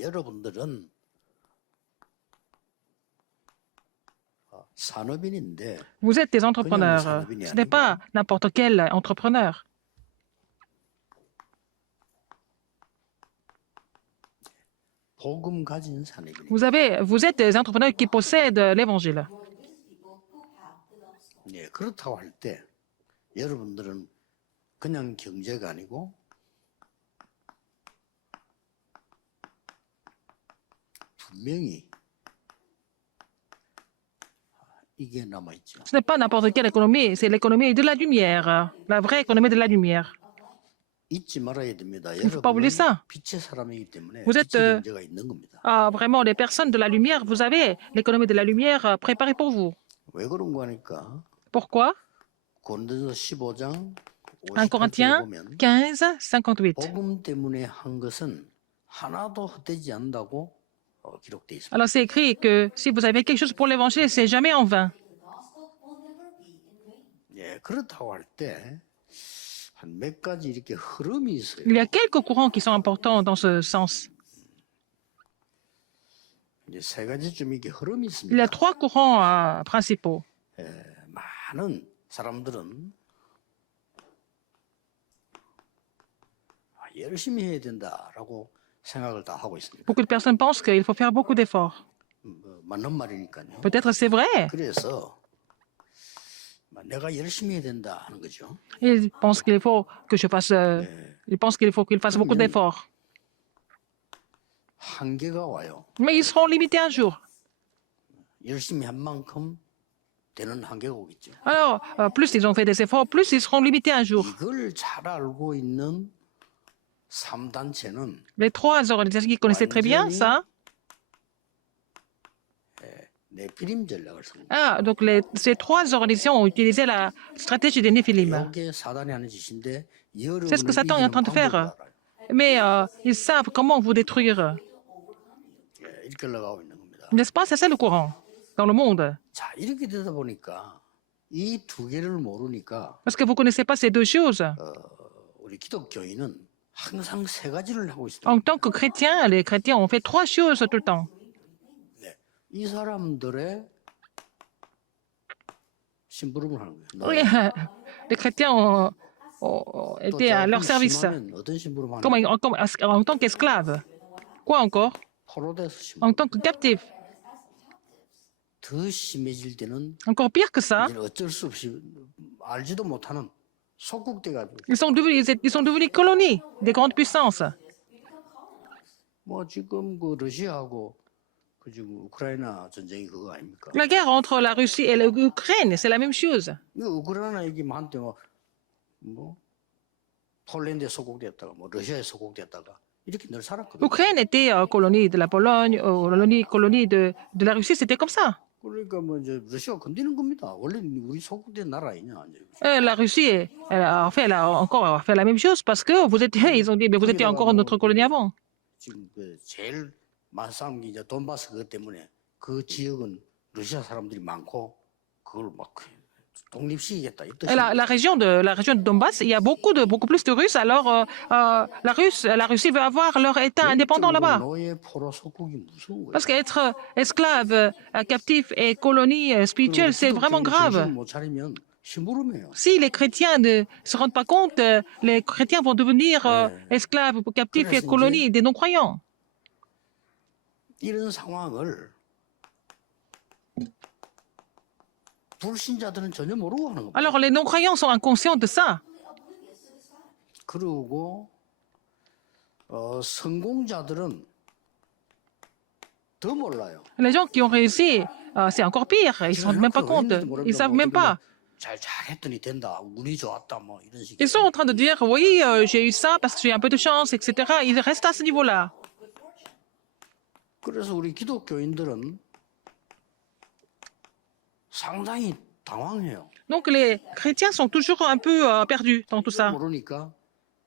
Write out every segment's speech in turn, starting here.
여러분들은 산업인인데 Vous êtes des 그냥 entrepreneurs. 산업인이 Ce n'est 아니고 pas n'importe quel entrepreneur. 복음 가진 산업인입니다. Vous êtes des entrepreneurs qui possèdent l'évangile. 예, 그렇다고 할 때 여러분들은 그냥 경제가 아니고 분명히 이게 남아있죠. Ce n'est pas n'importe quelle économie, c'est l'économie de la lumière, la vraie économie de la lumière. 잊지 말아야 됩니다. Il ne faut pas oublier 여러분은 ça. 빛의 사람이기 때문에 Vous êtes, 빛의 경제가 있는 겁니다. Vraiment les personnes de la lumière. Vous avez l'économie de la lumière préparée pour vous. 왜 그런 거 하니까 Pourquoi? 고린도서 15장 1 58절에 Corinthiens 보면 15, 58. 복음 때문에 한 것은 하나도 헛되지 않는다고 기록되어 있습니다. Alors c'est écrit que si vous avez quelque chose pour l'évangile, c'est jamais en vain. 예, 그렇다고 할 때 한 몇 가지 이렇게 흐름이 있어요. Il y a quelques courants qui sont importants dans ce sens. 이제 세 가지쯤 이렇게 흐름이 Il y a 있습니다. 3 courants principaux. 많은 사람들은 열심히 해야 된다라고 생각을 다 하고 있습니다. Beaucoup de personnes pensent qu'il faut faire beaucoup d'efforts. 맞는 말이니까요. Peut-être c'est vrai. 그래서 내가 열심히 해야 된다 하는 거죠. Ils pensent qu'il faut que je fasse. Ils pensent qu'il faut qu'ils fassent beaucoup d'efforts. 한계가 와요. Mais ils seront limités un jour. 열심히 한 만큼 되는 한계가 오겠죠. Alors, plus ils ont fait des efforts, plus ils seront limités un jour. 이걸 잘 알고 있는 3단체는 Les 3 organisations qui connaissaient très bien ça. 네피림 전략을 쓰는 거예요. Donc ces 3 organisations ont utilisé la stratégie des Néphilim. 이게 사단이 하는 짓인데 C'est ce que Satan est en train de 방법을 faire. 알아요. Mais ils savent comment vous détruire. 이렇게 흘러가고 있는 겁니다. N'est-ce pas? C'est ça le courant dans le monde. 자, 이렇게 되다 보니까 이 두 개를 모르니까 Parce que vous ne connaissez pas ces 2 choses. 우리 기독교인은 항상 세 가지를 하고 있습니다. En tant que chrétiens, les chrétiens ont fait 3 choses tout le temps. 네. 이 사람들의 심부름을 하는 거예요. Oui, les chrétiens ont été à leur service. 심하면 어떤 심부름 하는 Comme, 거예요? en tant qu'esclaves. Quoi encore? 포로돼서 En 심부름. tant que captifs. 더 심해질 때는 Encore pire que ça, 이제는 어쩔 수 없이 알지도 못하는 속국대가 ils sont devenus colonies des grandes puissances. 뭐 지금 그 러시아하고 그 지금 우크라이나 전쟁이 그거 아닙니까? La guerre entre la Russie et l'Ukraine, c'est la même chose. 그 우크라이나 얘기만 한때 뭐 폴란드에 소국됐다가 뭐 러시아에 소국됐다가 이렇게 늘 살았거든요. L'Ukraine était colonie de la Pologne, colonie de la Russie, c'était comme ça. 그러니까 뭐 이제 러시아가 건드는 겁니다. 원래 우리 소국된 나라 아니냐? 이제. La Russie, elle a encore fait la même chose parce que vous étiez, ils ont dit, mais vous étiez encore notre colonie avant. 지금 그 제일 맞싸움이 이제 돈바스 그것 때문에 그 지역은 러시아 사람들이 많고 그걸 막 독립시키겠다 이 뜻이. Et la région de Donbass, il y a beaucoup plus de Russes. Alors, la Russie veut avoir leur État indépendant là-bas. 노예 포로 속국이 무서운 거예요. Parce qu'être esclave, captif et colonie spirituelle, c'est vraiment grave. 정신 못 차리면 심부름해요. Si les chrétiens ne se rendent pas compte, les chrétiens vont devenir esclaves, captifs et colonies des non-croyants. 이런 상황을 불신자들은 전혀 모르고 하는 겁니다. Alors, les non-croyants sont inconscients de ça. 그리고 성공자들은 더 몰라요. Les gens qui ont réussi, c'est encore pire. Ils ne se rendent même pas compte. Ils ne savent même pas. 잘했더니 된다. 운이 좋았다. 뭐 이런 식의. Ils sont en train de dire, oui, j'ai eu ça parce que j'ai un peu de chance, etc. Ils restent à ce niveau-là. 그래서 우리 기독교인들은 상당히 당황해요. Donc, les chrétiens sont toujours un peu perdus dans tout ça. 모르니까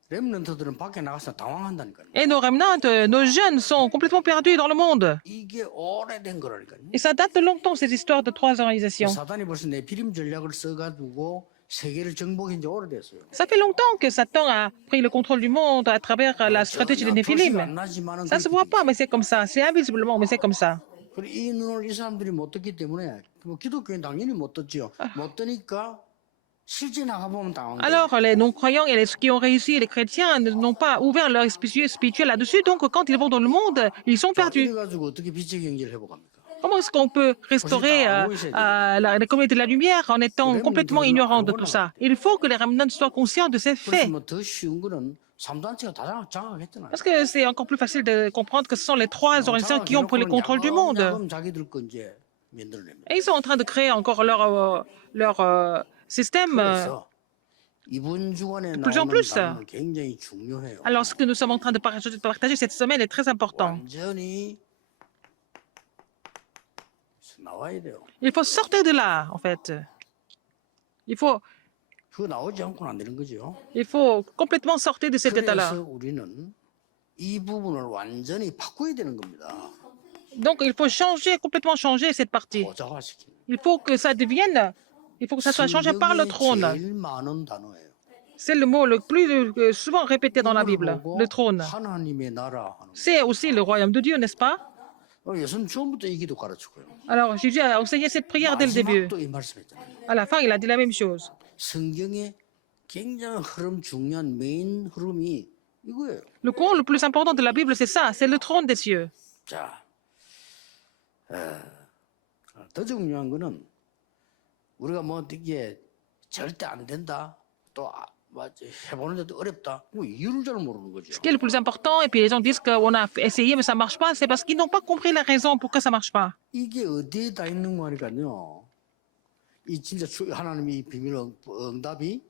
렘넌트들은 밖에 나가서 당황한다니까요. Et nos remnants, nos jeunes sont complètement perdus dans le monde. 이게 오래된 거라니까요. Et ça date de longtemps, ces histoires de 3 organisations. 사단이 벌써 네피림 전략을 써가지고 세계를 정복한 지 오래됐어요. Ça fait longtemps que Satan a pris le contrôle du monde à travers la stratégie des 전혀 표시가 Néphilim. 안 나지만은 Ça se 그렇게 voit 돼 pas, 있어요. mais c'est comme ça. C'est invisiblement, mais c'est comme ça. 그리고 이 눈을 이 사람들이 못 떴기 때문에 뭐 기독교는 당연히 못 떴지요. 못 뜨니까 실제 나가보면 당황돼요. Alors, les non-croyants et ceux qui ont réussi, les chrétiens, n'ont pas ouvert leur esprit spirituel là-dessus. Donc, quand ils vont dans le monde, ils sont 자, perdus. 이래가지고 어떻게 빛의 경제를 회복합니까? Comment est-ce qu'on peut restaurer la communauté de la lumière en étant complètement ignorant de tout ça? Il faut que les remnants soient conscients de ces 그래서 faits. 뭐더 쉬운 거는 삼단체가 다 장악했잖아요. Parce que c'est encore plus facile de comprendre que ce sont les trois organisations qui ont pris le contrôle du monde. 야금 자기들 거 이제 만들어냅니다. Et ils sont en train de créer encore leur système. 그래서 이번 주간에 plus en 나오는 plus. 단어는 굉장히 중요해요. Alors, ce que nous sommes en train de partager cette semaine est très important. 완전히 나와야 돼요. Il faut sortir de là, en fait. 그거 나오지 않고는 안 되는 거죠. Il faut complètement sortir de cet état-là. 그래서 우리는 이 부분을 완전히 바꿔야 되는 겁니다. Donc, il faut complètement changer cette partie. 고자화시키는. Il faut que ça soit changé par le 성경에 trône. 제일 많은 단어예요. C'est le mot le plus souvent répété dans la Bible, le trône. 하나님의 나라 하는 C'est aussi le royaume de Dieu, n'est-ce pas? 예수는 처음부터 이 기도 가르치고요. Alors, Jésus a enseigné cette prière dès le début. 마지막도 이 말씀했잖아요. À la fin, il a dit la même chose. 성경의 굉장히 흐름 중요한 메인 흐름이 이거예요. Le courant le plus important de la Bible, c'est ça, c'est le trône des cieux. 자, 더 중요한 거는 우리가 뭐 이게 절대 안 된다, 또 해보는데도 어렵다, 뭐 이유를 잘 모르는 거죠. Ce qui est le plus important, et puis les gens disent qu'on a essayé mais ça ne marche pas, c'est parce qu'ils n'ont pas compris la raison pourquoi ça ne marche pas. 이게 어디에 다 있는 거니까요. 이 진짜 하나님의 이 비밀 응답이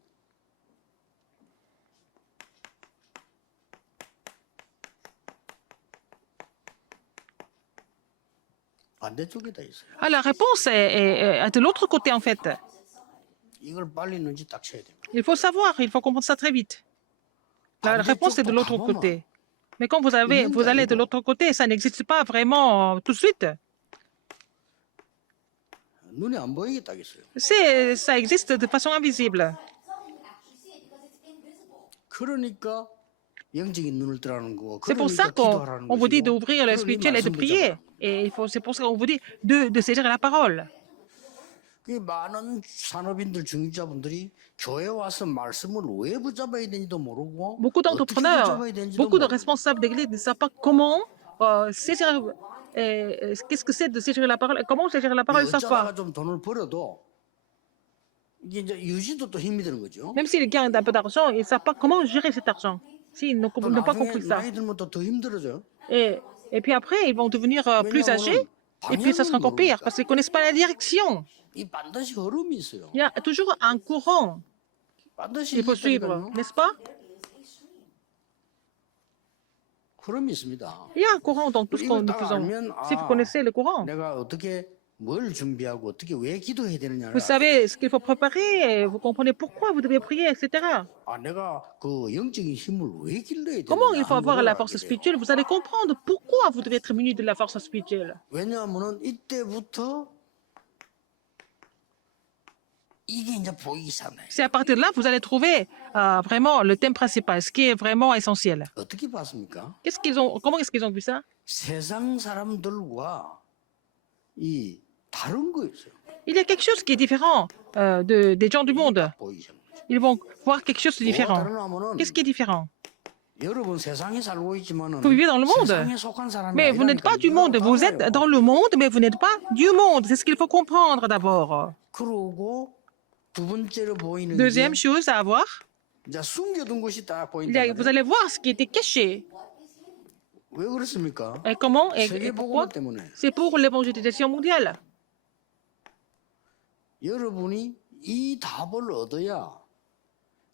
반대쪽에 다 있어요. Ah, la réponse est de l'autre côté, en fait. 이걸 빨리 눈치 딱 쳐야 됩니다. Il faut savoir, il faut comprendre ça très vite. La réponse est de l'autre côté. Mais quand vous allez de l'autre côté, ça n'existe pas vraiment tout de suite. 눈에 안 보이겠다겠어요. Ça existe de façon invisible. 그러니까 영적인 눈을 뜨라는 거고. C'est pour ça qu'on vous dit d'ouvrir le spirituel et de prier. Et c'est pour ça qu'on vous dit de saisir la parole. 그 많은 산업인들, 중직자분들이 교회 와서 말씀을 왜 붙잡아야 되는지도 모르고 Beaucoup d'entrepreneurs, 붙잡아야 되는지도 beaucoup de 모르고 responsables d'église ne savent pas comment saisir. Qu'est-ce que c'est de saisir la parole et comment saisir la parole, ils ne savent 어쩌다가 pas. 좀 돈을 벌어도 이게 이제 유지도 또 힘이 드는 거죠. Même s'ils gagnent un peu d'argent, ils ne savent pas comment gérer cet argent. S'ils n'ont 또 pas 나중에 compris ça. 나이 들면 또 더 힘들어져요. Et puis après, ils vont devenir plus âgés. Et puis ça sera encore pire parce qu'ils ne connaissent pas la direction. 이 반드시 흐름이 있어요. Il y a toujours un courant 반드시 qu'il faut suivre, 있다니까요. n'est-ce pas? 흐름이 있습니다. Il y a un courant dans tout ce que nous faisons. Si vous connaissez le courant, 내가 어떻게 뭘 준비하고 어떻게 왜 기도해야 되느냐를 vous savez ce qu'il faut préparer, vous comprenez pourquoi vous devez prier, etc. 내가 그 영적인 힘을 왜 길러야 Comment 되느냐 il faut 하는 avoir 걸 la 알게 force 돼요. spirituelle, vous allez comprendre pourquoi vous devez être muni de la force spirituelle. 왜냐하면은 이때부터 이게 이제 보이기 시작해요. C'est à partir de là que vous allez trouver vraiment le thème principal, ce qui est vraiment essentiel. 어떻게 봤습니까? Comment est-ce qu'ils ont vu ça? 세상 사람들과 이 다른 거였어요. Il y a quelque chose qui est différent des gens du monde. 보이시는 거죠. Ils vont voir quelque chose de 뭐가 différent. 다르냐면은 Qu'est-ce qui est différent? 여러분 세상에 살고 있지만은 Vous vivez dans le monde. 세상에 속한 사람이 Mais vous n'êtes 아니라니까 pas du 이거 monde. Vous 알아요. êtes dans le monde, mais vous n'êtes pas du monde. C'est ce qu'il faut comprendre d'abord. 그러고 두 번째로 보이는 Deuxième 게 chose à avoir, 이제 숨겨둔 것이 딱 vous 보인다. allez voir ce qui était caché. 왜 그렇습니까? Et comment et 세계 pourquoi? 복음 때문에 C'est pour l'évangélisation mondiale. 여러분이 이 답을 얻어야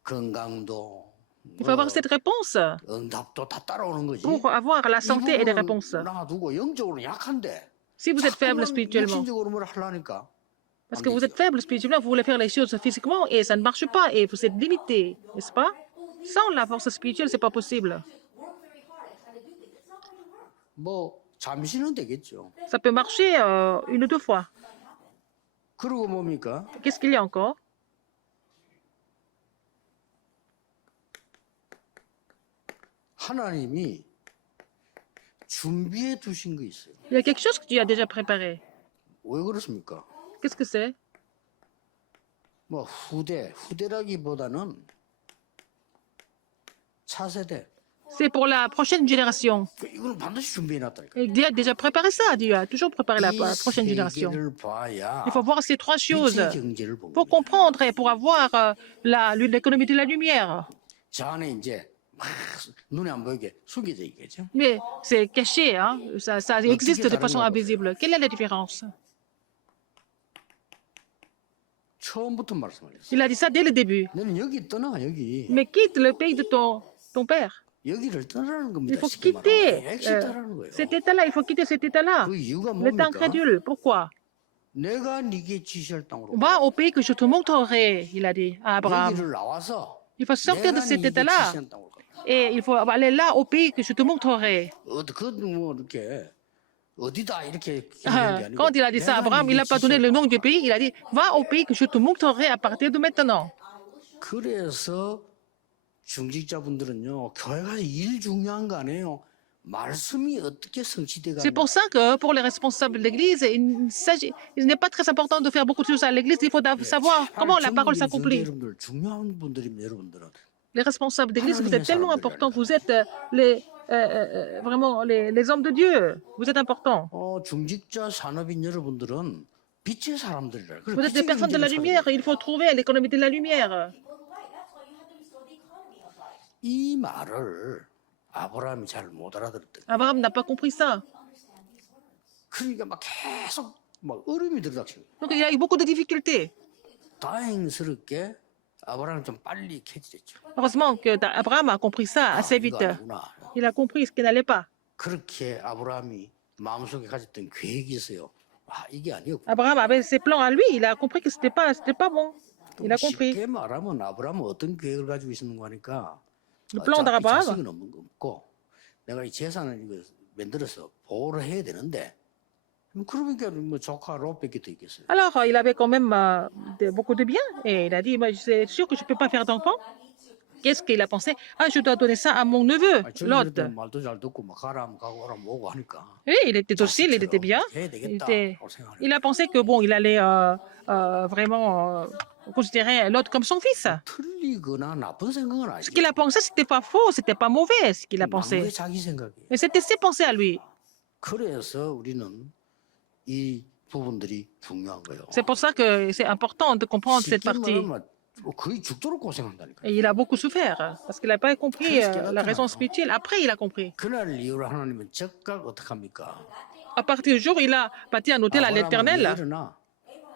건강도 Il faut avoir cette réponse 응답도 다 따라오는 거지. pour avoir la santé et les réponses. 놔두고 영적으로 약한데 Si vous êtes faible 자꾸만 spirituellement, 육신적으로 뭘 하려니까 parce que vous êtes faible spirituellement, vous voulez faire les choses physiquement et ça ne marche pas et vous êtes limité, n'est-ce pas? Sans la force spirituelle, c'est pas possible. 뭐 잠시는 되겠죠. Ça peut marcher une ou deux fois. 그리고 뭡니까? Qu'est-ce qu'il y a encore? 하나님이 준비해 두신 거 있어요. Il y a quelque chose que Dieu a déjà préparé. 왜 그렇습니까? Qu'est-ce que c'est? 뭐 후대라기보다는 차세대. C'est pour la prochaine génération. 이걸 반드시 준비해 놨다니까. Et Dieu a déjà préparé ça. Dieu a toujours préparé la prochaine génération. 세계를 봐야 Il faut voir ces trois choses 빛의 경제를 본 pour 거예요. comprendre et pour avoir l'économie de la lumière. 저 안에 이제 막 눈에 안 보이게 숨겨져 있겠죠. Mais c'est caché, hein? Ça existe de façon invisible. Quelle est la différence? 처음부터 말씀하셨어요. Il a dit ça dès le début. 너는 여기 떠나 여기. Mais quitte le pays de ton père. 여기를 떠나는 겁니다. Il faut 쉽게 quitter 말하면 엑시트하는 거예요. cet état-là. Il faut quitter cet état-là. 그 이유가 L'être 뭡니까? incrédule. Pourquoi? 내가 네게 지시할 땅으로 Va au pays que je te montrerai, il a dit à Abraham. 여기를 나와서 Il faut sortir de 내가 cet 네게 état-là 지시한 땅으로 가. et il faut aller là au pays que je te montrerai. 그뭐 이렇게 어디다 이렇게 Ah, 얘기한 게 아니고 quand il a dit ça à 내가 Abraham, il 네게 n'a pas donné 지시할 le 땅. nom du pays, il a dit va au pays que je te montrerai à partir de maintenant. 그래서 중직자분들은요 교회가 일 중요한 거 아니에요. 말씀이 어떻게 성취돼가. C'est pour ça que pour les responsables de l'Église, il n'est pas très important de faire beaucoup de choses à l'Église, il faut savoir comment la parole s'accomplit. 여러분들 중요한 분들입니다. 여러분들은 Les responsables d'Église, vous êtes tellement importants, vous êtes vraiment les hommes de Dieu, vous êtes importants. 중직자 산업인 여러분들은 빛의 사람들이라. Vous êtes des personnes de la lumière, il faut trouver l'économie de la lumière. 이 말을 아브라함이 잘 못 알아들었대. Abraham n'a pas compris ça. 그러니까 막 계속 막 어려움이 들어닥치는. Donc il y a eu beaucoup de difficultés. 다행스럽게 아브라함이 좀 빨리 캐치했죠. Heureusement que Abraham a compris ça assez 이거 vite. 아니구나. Il a compris ce qui n'allait pas. 그렇게 아브라함이 마음속에 가졌던 계획이 있어요. 이게 아니었고. Abraham avait ses plans à lui, il a compris que c'était pas bon. Il a compris. 쉽게 말하면 아브라함은 어떤 계획을 가지고 있었는가 하니까 Le plan d'Abraham, 자식은 없고 내가 이 재산을 이거 만들어서 보호를 해야 되는데 그러니까 뭐 조카 롯밖에 더 있겠어요. alors il avait quand même beaucoup de biens et il a dit, c'est sûr que je ne peux pas faire d'enfant. Qu'est-ce qu'il a pensé? Ah, je dois donner ça à mon neveu, Lot. 저희들도 말도 잘 듣고 막 가라면 가고 오라면 오고 하니까 Oui, il était docile, il était bien. 해야 Il, 되겠다고 생각을. il a pensé que bon, il allait vraiment considérer Lot comme son fils. 틀리거나 나쁜 생각은 Ce 아니죠. qu'il a pensé, c'était pas faux, c'était pas mauvais ce qu'il a pensé. 남의 자기 생각이에요. Mais c'était ses pensées à lui. 그래서 우리는 이 부분들이 중요한 거예요. C'est pour ça que c'est important de comprendre cette 쉽게 partie. 말하면 거의 죽도록 고생한다니까. Et il a beaucoup souffert parce qu'il n'a pas compris la raison spirituelle. Après, il a compris. 그날 이후로 하나님은 즉각 어떻게 합니까? À partir du jour où il a bâti un hôtel à l'Éternel, 일어나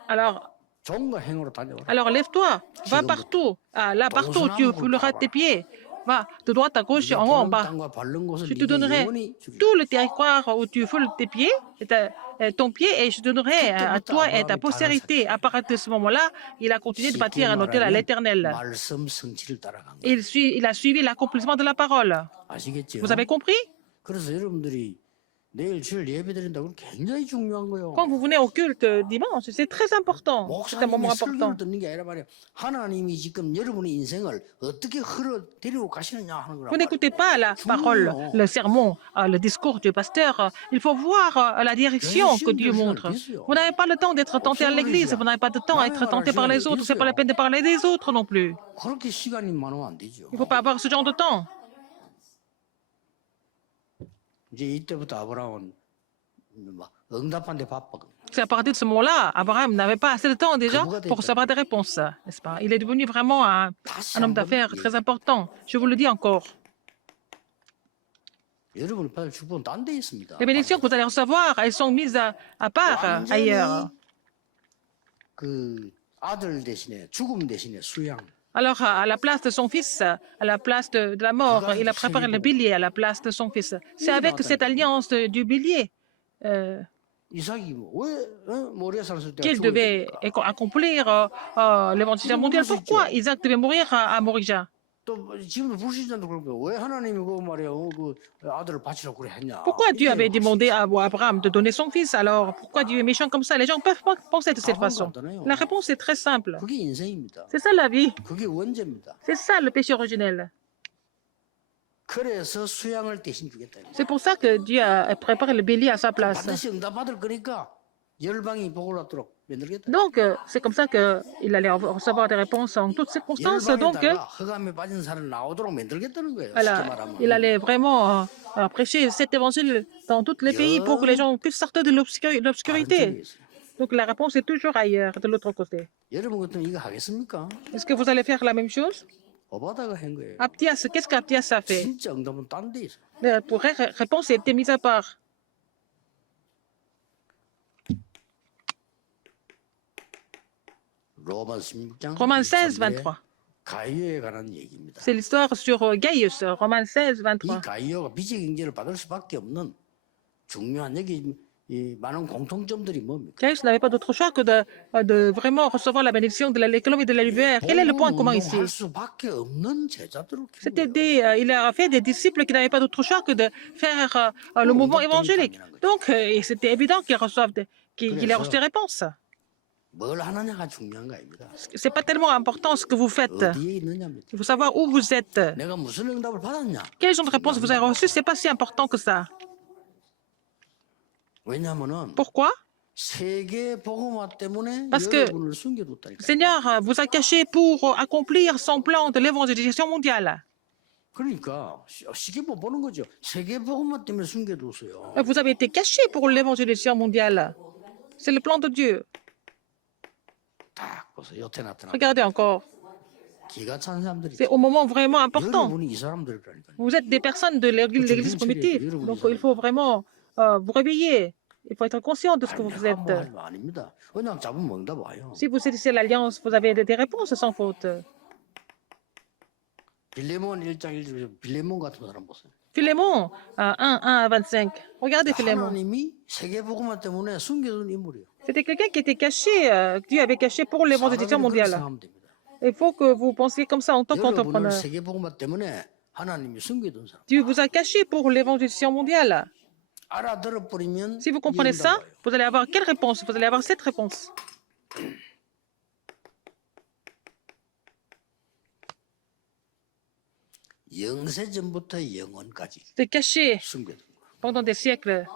alors, 종과 행으로 다녀라. alors lève-toi, va partout. Ah, là, partout où tu fouleras tes pieds. Va de droite à gauche, en haut, en bas. 땅과 밟는 곳을 Je te 네게 donnerai 영원히 주리라. tout le territoire où tu foules tes pieds, ton pied, et je donnerai à toi et à ta postérité. À partir de ce moment-là, il a continué de bâtir un hôtel à l'Éternel. 말씀 성취를 따라간 거예요. Il a suivi l'accomplissement de la parole. 아시겠죠? Vous avez compris? 그래서 여러분들이 내일 주일 예배 드린다고 굉장히 중요한 거예요. Quand vous venez au culte dimanche, c'est très important. C'est un moment 목사님의 important. 설교를 듣는 게 아니라 말이에요. 하나님이 지금 여러분의 인생을 어떻게 흘러 데리고 가시느냐 하는 거란 Vous 말이에요. n'écoutez pas la parole, le sermon, le discours du pasteur. Il faut voir la direction que Dieu montre. Vous n'avez pas le temps d'être tenté à l'église. Vous n'avez pas de temps à être tenté par les autres. C'est pas la peine de parler des autres non plus. 그렇게 시간이 많으면 안 되죠. Il ne faut pas avoir ce genre de temps. 이제 이때부터 아브라함은 막 응답하는데 바빠거든요. C'est à partir de ce moment-là, Abraham n'avait pas assez de temps déjà pour savoir des réponses, n'est-ce pas? Il est devenu vraiment un homme d'affaires très important. Je vous le dis encore. 여러분이 받을 축복은 딴 데 있습니다. Les bénédictions que vous allez recevoir, elles sont mises à part ailleurs. 그 아들 대신에 죽음 대신에 수양. Alors, à la place de son fils, à la place de la mort, il a préparé le bélier à la place de son fils. C'est avec cette alliance du bélier 이삭이 왜 모리아 산을 때 qu'il devait accomplir l'évangile mondial. Pourquoi Isaac devait mourir à Morija? 또 지금도 불신자도 그러고 왜 하나님이 그 말이야 그 아들을 바치라고 그래 했냐? Pourquoi Dieu avait demandé à Abraham de donner son fils? Alors, pourquoi Dieu est méchant comme ça? Les gens peuvent pas penser de cette façon. La réponse est très simple. 그게 인생입니다. C'est ça la vie. 그게 원죄입니다. C'est ça le péché originel. 그래서 수양을 대신 주겠다. C'est pour ça que Dieu a préparé le bélier à sa place. 반드시 응답받을 거니까 열방이 복을 얻도록 만들겠다. Donc, c'est comme ça qu'il allait recevoir des réponses en toutes circonstances. Donc, 열방에다가 흑암에 빠진 사람 나오도록 만들겠다는 거예요. 쉽게 voilà, 말하면. il allait vraiment prêcher cet évangile dans tous les pays pour que les gens puissent sortir de 다른 l'obscurité. 쪽에 있어요. Donc, la réponse est toujours ailleurs, de l'autre côté. 여러분 같으면 이거 하겠습니까? Est-ce que vous allez faire la même chose? 오바다가 한 거예요. Abdias, qu'est-ce qu'Abdias a fait? 진짜 응답은 딴 데 있어. La réponse était mise à part. 로만 16장 Romains 16, 23. 가이오에 관한 얘기입니다. C'est l'histoire sur Gaius, Romains 16, 이 23. 가이오가 빛의 경제를 받을 수밖에 없는 중요한 여기 이 많은 공통점들이 뭡니까? Gaius n'avait pas d'autre choix que de vraiment recevoir la bénédiction de l'économie de la lumière. Quel est le point commun ici? 할 수밖에 없는 제자들을 C'était il a fait des disciples qui n'avaient pas d'autre choix que de faire le mouvement évangélique. Donc, c'était évident qu'ils reçoivent qu'il ait reçu des réponses. 뭘 하느냐가 중요한 거 아닙니다. C'est pas tellement important ce que vous faites. 어디에 있느냐입니다. Il faut savoir où vous êtes. 내가 무슨 응답을 받았냐? Quel genre de réponse vous avez reçu, c'est pas si important que ça. 왜냐하면은 Pourquoi? 세계 복음화 때문에 Parce que 여러분을 숨겨뒀다니까. Le Seigneur vous a caché pour accomplir son plan de l'évangélisation mondiale. 그러니까 쉽게 못 보는 거죠. 세계 복음화 때문에 숨겨뒀어요. Vous avez été caché pour l'évangélisation mondiale. C'est le plan de Dieu. 딱 보세요. 여태 나타나. Regardez encore. 기가 찬 사람들이. C'est au moment vraiment important. 여러분이 이 사람들이라니까요. Vous êtes des personnes de l'église primitive. Donc il faut vraiment vous réveiller. Il faut être conscient de ce que vous êtes. 아닙니다. 그냥 잡으면 응답 와요. Si vous saisissez l'alliance, vous avez des réponses sans faute. 빌레몬 1장 1절 빌레몬 같은 사람 보세요. Philémon, 1, 1 à 25. Regardez Philémon. 하나님이 세계 복음화 때문에 숨겨둔 인물이에요. C'était quelqu'un qui était caché, que Dieu avait caché pour l'évangélisation 사람이 그렇게 mondiale. 생각하면 됩니다. Il faut que vous pensiez comme ça en tant 여러분을 qu'entrepreneur. 세계 복음화 때문에 하나님이 숨겨둔 사람. Dieu vous a caché pour l'évangélisation mondiale. 알아들어 버리면 Si vous comprenez ça, vous allez avoir quelle réponse? Vous allez avoir cette réponse. 영세 전부터 영원까지 C'était caché 숨겨둔 거예요. pendant des siècles.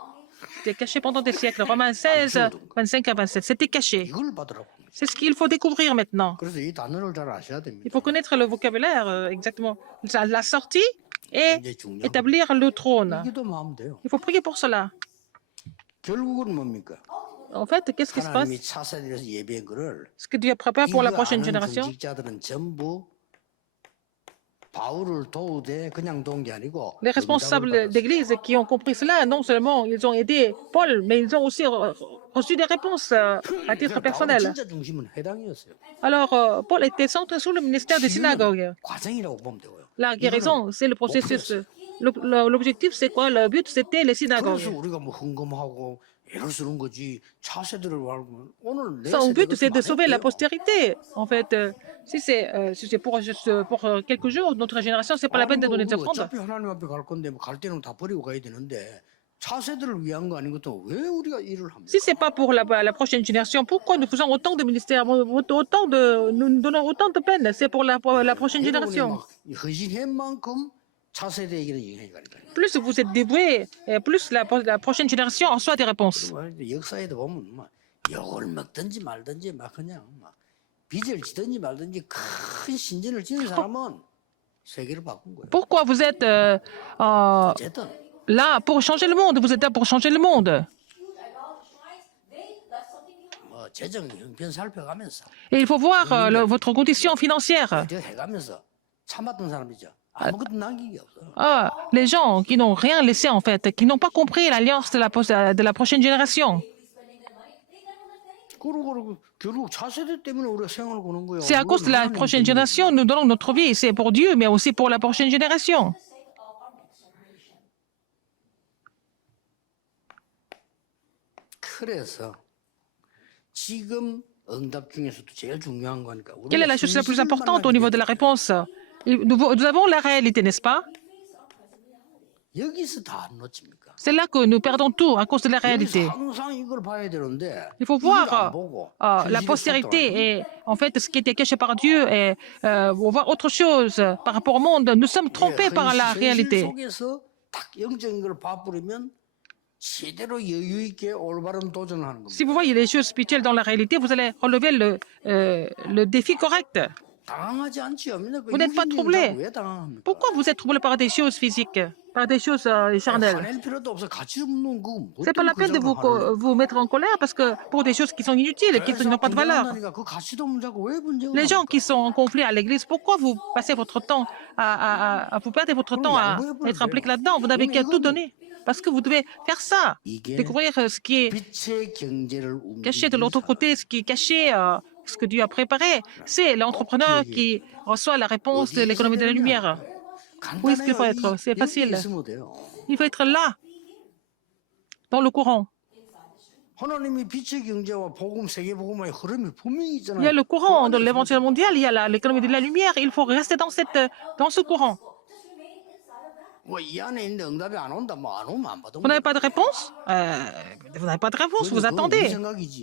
C'était caché pendant des siècles. Romains 16, 25 à 27. C'était caché. 이걸 받으라고. C'est ce qu'il faut découvrir maintenant. 그래서 이 단어를 잘 아셔야 됩니다. Il faut connaître le vocabulaire exactement. La sortie et 굉장히 중요한 établir le trône. 기도만 하면 돼요. Il faut prier pour cela. 결국은 뭡니까? En fait, qu'est-ce qui se passe? 하나님이 차세대에서 예배한 거를 Ce que Dieu prépare pour la 이거 prochaine 아는 génération. 정직자들은 전부 바울을 도우되 그냥 도운 게 아니고 Les responsables d'église qui ont compris cela, non seulement ils ont aidé Paul, mais ils ont aussi reçu des réponses à titre personnel. 진짜 중심은 회당이었어요. Alors, Paul était centré sous le ministère des synagogues. 과정이라고 보면 되고요. La guérison, c'est le processus. L'objectif, c'est quoi? Le but, c'était les synagogues. 그래서 우리가 뭐 흥금하고 애를 쓰는 거지 차세대를 알고 오늘 내 Son but, 세대가 c'est de 좀 sauver la 안 했대요. postérité. En fait, si c'est pour quelques jours, notre génération, c'est pas la peine de donner des offrandes. 어차피 하나님 앞에 갈 건데 뭐 갈 때는 다 버리고 가야 되는데 차세대를 위한 거 아닌 것도 왜 우리가 일을 합니까? Si c'est pas pour la prochaine génération, pourquoi nous faisons autant de ministères, nous donnons autant de peine? C'est pour la prochaine 여러분이 génération. 막 헌신한 만큼 차세대에게는 영향이 가니까. Plus vous êtes dévoués, plus la prochaine génération en soit des réponses. 역사에도 보면 막 욕을 먹든지 말든지 막 그냥 막 빚을 지든지 말든지 큰 신전을 지은 사람은 세계를 바꾼 거예요. Pourquoi vous êtes 어쨌든 là pour changer le monde? Vous êtes là pour changer le monde. 뭐 재정 형편 살펴가면서 Et il faut voir votre condition financière. 저 해가면서 참았던 사람이죠. 아무것도 남긴 게 없어. Les gens qui n'ont rien laissé en fait, qui n'ont pas compris l'alliance de la prochaine génération. 그러고 결국 차세대 때문에 우리가 생활을 거는 거예요. C'est à cause de la prochaine génération, nous donnons notre vie. C'est pour Dieu, mais aussi pour la prochaine génération. 그래서 지금 응답 중에서도 제일 중요한 거니까. Quelle est la chose la plus importante au niveau de la réponse? Nous avons la réalité, n'est-ce pas? 여기서 다 안 놓칩니까? C'est là que nous perdons tout à cause de la réalité. 여기서 항상 이걸 봐야 되는데 Il faut 이걸 안 voir 보고 la 현실에 postérité 쏟아내는 et en fait ce qui était caché par Dieu et voir autre chose par rapport au monde. Nous sommes trompés par la 현실 réalité. 속에서 딱 영적인 걸 봐버리면 제대로 여유 있게 올바른 도전을 하는 겁니다. Si vous voyez les choses spirituelles dans la réalité, vous allez relever le défi correct. 당황하지 않지요. Vous n'êtes pas troublé. 왜 당황합니까? Pourquoi vous êtes troublé par des choses physiques, par des choses charnelles? 화낼 필요도 없어. 가치 없는 거. C'est pas la peine de vous mettre en colère parce que pour des choses qui sont inutiles et qui n'ont pas de valeur. 그 가치도 없는 자고 왜 분쟁을 Les gens 합니까? qui sont en conflit à l'église, pourquoi vous passez votre temps vous perdez votre temps à être impliqué là-dedans? Vous n'avez qu'à tout donner. Parce que vous devez faire ça. 이게 Découvrir ce qui est 빛의 경제를 caché de 움직이는 l'autre 사람. côté, ce qui est caché, ce que Dieu a préparé. C'est l'entrepreneur qui reçoit la réponse de l'économie de la lumière. Où est-ce qu'il faut être? C'est facile. 있으면 돼요. Il faut être là, dans le courant. 하나님이 빛의 경제와 복음 세계 복음의 흐름이 분명히 Il y a 있잖아요. le courant de l'évangile mondial, il y a l'économie de la lumière. Il faut rester dans ce courant. 뭐이 안에 있는데 응답이 안 온다. 뭐 안 오면 안 받으면 Vous n'avez pas de réponse? Vous n'avez pas de réponse, vous attendez.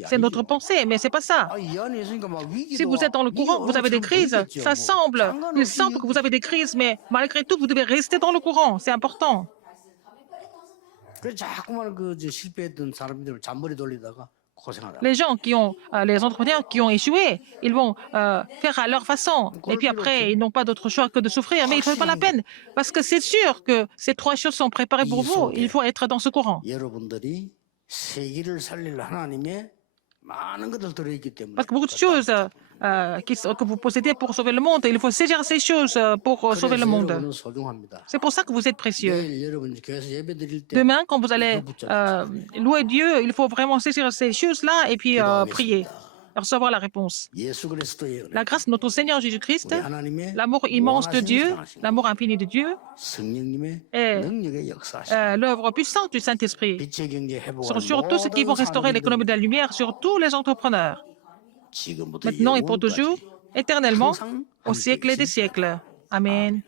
C'est notre pensée, mais c'est pas ça. 이 안에 있으니까 막 위기도 Si vous êtes dans le courant, vous avez des crises. Ça semble, il semble que vous avez des crises, mais malgré tout, vous devez rester dans le courant. C'est important. 그래서 자꾸만 실패했던 사람들을 잔머리 돌리다가 고생하다. Les gens qui ont, les entrepreneurs qui ont échoué, ils vont faire à leur façon. Et puis après, ils n'ont pas d'autre choix que de souffrir. Mais il ne faut pas la peine. Parce que c'est sûr que ces trois choses sont préparées pour vous. Il faut être dans ce courant. 여러분들이 세계를 살릴 하나님의 많은 것들 들어있기 때문에. Parce que beaucoup de choses que vous possédez pour sauver le monde, il faut saisir ces choses pour sauver le monde. 여러분은 소중합니다. C'est pour ça que vous êtes précieux. 내일 여러분 교회에서 예배 드릴 때 Demain, quand vous allez louer Dieu, il faut vraiment saisir ces choses-là et puis prier, recevoir la réponse. 예수 그리스도의 은혜, La grâce de notre Seigneur Jésus-Christ, 우리 하나님의 l'amour immense de 무한하신 Dieu, 사랑하심, l'amour infini de Dieu 성령님의 et 능력의 역사하심, l'œuvre puissante du Saint-Esprit 빛의 경제 sur 회복을 tous ceux qui vont restaurer l'économie de la lumière, sur tous les entrepreneurs, 지금부터 maintenant et pour toujours, 영원까지 éternellement, 항상 au 함께 siècle des 계십니다. siècles. Amen.